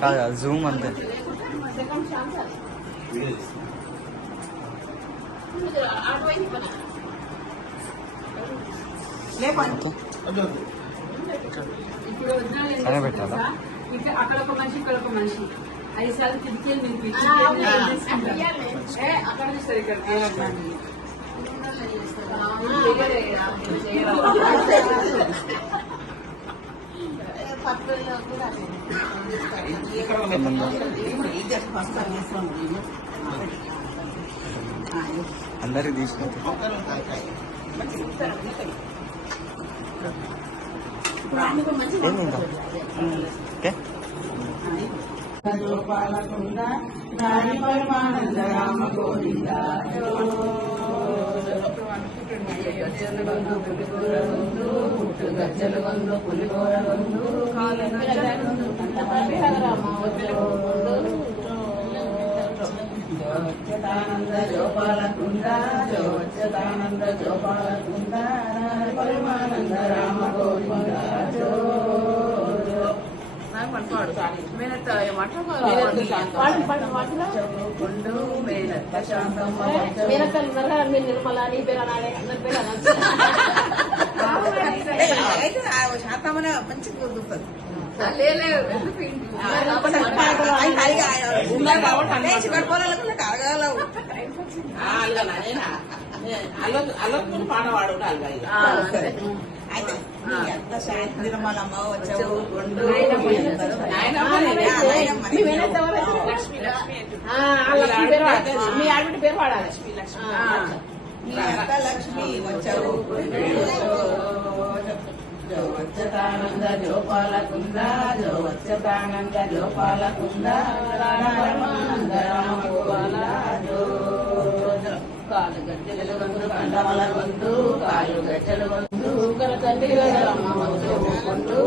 కాదా జూమ్ అంతే. అనే పెట్టాలా? అక్కడ ఒక మనిషి ఇక్కడ ఒక మనిషి 5 సార్లు తిరిగి మీకు అక్కడ చూస్తారు ఇక్కడ అందరికి తీసుకుంటా గజ్జలు పులిగోర జోచ్యతానంద జోపాలకుండ జోచ్యతానంద జోపాలకుండ పరమానంద రామ గోవింద జో నిర్మలా నీ పేరు అనాలి అందరి పేరు శాతమనే మంచిగా కుదురుతుంది. పాడవాడు నిర్మలమ్మ వచ్చావు మీ ఆడబిడ్డ పేరు వాడాలి. లక్ష్మి వచ్చావు జోచ్యతానంద జోపాలకుంద జోచ్యతానంద జోపాలకుంద పరమానంద రామ గోపాల జో కాలు గజ్జలు గొంతు కండమల గొంతు కాలు గజ్జలు గొంతు గల తల్లి రమ్మ కొండు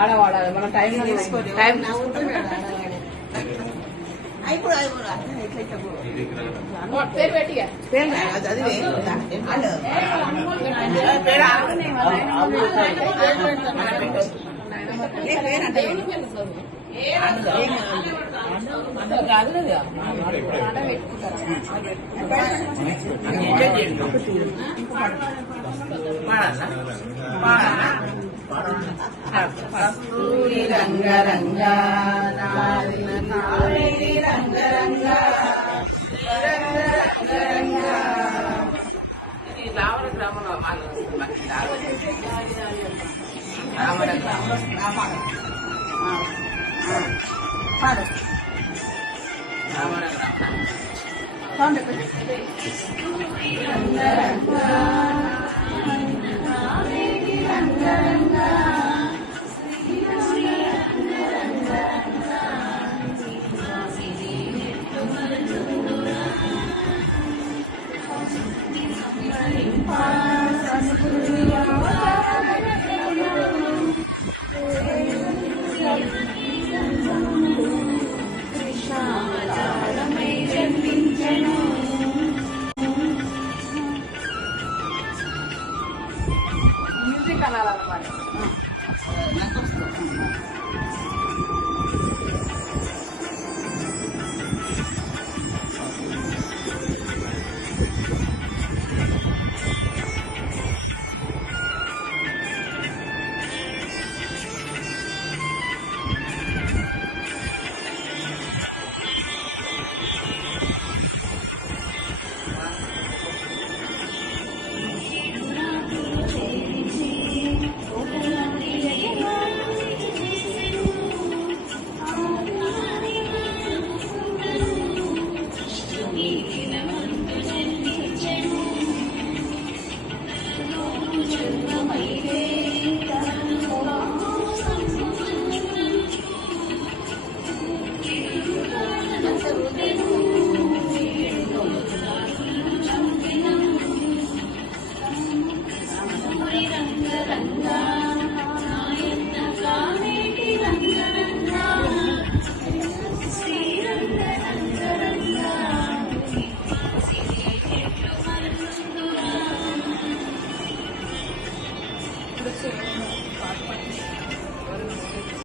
ఆడవాడాలి. మన టైం తీసుకోండి. పేరు పెట్టిగా చదివే కాదు కదా రంగ రంగ రంగ రంగ రావణ గ్రామంలో రావణ గ్రామం మ్యూజిక్ అనాలన్నమాట. చేయడమే.